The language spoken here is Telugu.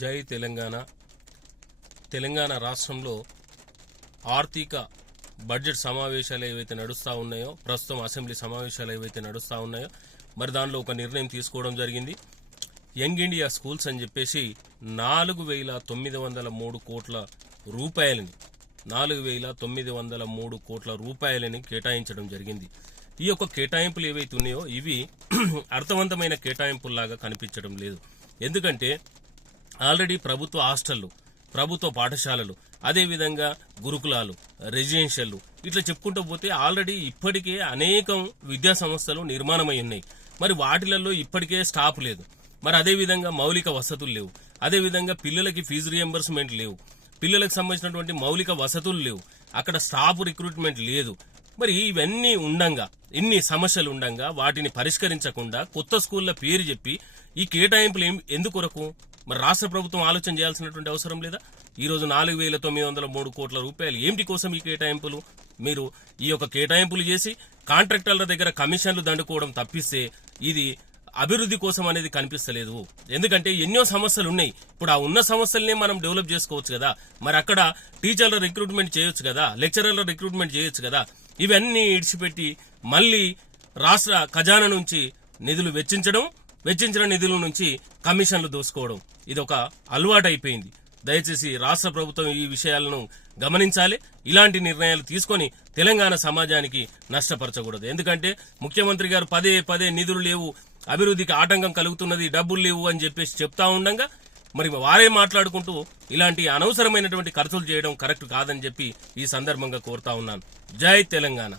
జై తెలంగాణ. తెలంగాణ రాష్ట్రంలో ఆర్థిక బడ్జెట్ సమావేశాలు ఏవైతే నడుస్తూ ఉన్నాయో, ప్రస్తుతం అసెంబ్లీ సమావేశాలు ఏవైతే నడుస్తూ ఉన్నాయో, మరి దానిలో ఒక నిర్ణయం తీసుకోవడం జరిగింది. యంగ్ ఇండియా స్కూల్స్ అని చెప్పేసి 4,903 కోట్ల రూపాయలని 4,903 కోట్ల రూపాయలని కేటాయించడం జరిగింది. ఈ యొక్క కేటాయింపులు ఏవైతే ఉన్నాయో ఇవి అర్థవంతమైన కేటాయింపుల్లాగా కనిపించడం లేదు. ఎందుకంటే ఆల్రెడీ ప్రభుత్వ హాస్టళ్లు, ప్రభుత్వ పాఠశాలలు, అదేవిధంగా గురుకులాలు, రెసిడెన్షియల్లు ఇట్లా చెప్పుకుంటూ పోతే ఆల్రెడీ ఇప్పటికే అనేకం విద్యా సంస్థలు నిర్మాణమై ఉన్నాయి. మరి వాటిలలో ఇప్పటికే స్టాఫ్ లేదు. మరి అదేవిధంగా మౌలిక వసతులు లేవు. అదేవిధంగా పిల్లలకి ఫీజు రియంబర్స్మెంట్ లేవు. పిల్లలకు సంబంధించినటువంటి మౌలిక వసతులు లేవు. అక్కడ స్టాఫ్ రిక్రూట్మెంట్ లేదు. మరి ఇవన్నీ ఉండంగా, ఇన్ని సమస్యలు ఉండంగా వాటిని పరిష్కరించకుండా కొత్త స్కూళ్ల పేరు చెప్పి ఈ కేటాయింపులు ఎందుకొరకు? మరి రాష్ట్ర ప్రభుత్వం ఆలోచన చేయాల్సినటువంటి అవసరం లేదా? ఈ రోజు 4,903 కోట్ల రూపాయలు ఏమిటి కోసం ఈ కేటాయింపులు? మీరు ఈ యొక్క కేటాయింపులు చేసి కాంట్రాక్టర్ల దగ్గర కమిషన్లు దండుకోవడం తప్పిస్తే ఇది అభివృద్ధి కోసం అనేది కనిపిస్తలేదు. ఎందుకంటే ఎన్నో సమస్యలు ఉన్నాయి. ఇప్పుడు ఆ ఉన్న సమస్యలనే మనం డెవలప్ చేసుకోవచ్చు కదా. మరి అక్కడ టీచర్ల రిక్రూట్మెంట్ చేయొచ్చు కదా, లెక్చరర్ల రిక్రూట్మెంట్ చేయొచ్చు కదా. ఇవన్నీ ఇడిచిపెట్టి మళ్ళీ రాష్ట్ర ఖజానా నుంచి నిధులు వెచ్చించిన నిధుల నుంచి కమిషన్లు దోసుకోవడం ఇది ఒక అలవాటు అయిపోయింది. దయచేసి రాష్ట్ర ప్రభుత్వం ఈ విషయాలను గమనించాలి. ఇలాంటి నిర్ణయాలు తీసుకొని తెలంగాణ సమాజానికి నష్టపరచకూడదు. ఎందుకంటే ముఖ్యమంత్రి గారు పదే పదే నిధులు లేవు, అభివృద్ధికి ఆటంకం కలుగుతున్నది, డబ్బులు లేవు అని చెప్పేసి చెప్తా ఉండగా మరి వారే మాట్లాడుకుంటూ ఇలాంటి అనవసరమైనటువంటి ఖర్చులు చేయడం కరెక్ట్ కాదని చెప్పి ఈ సందర్భంగా కోరుతా ఉన్నాను. జై తెలంగాణ.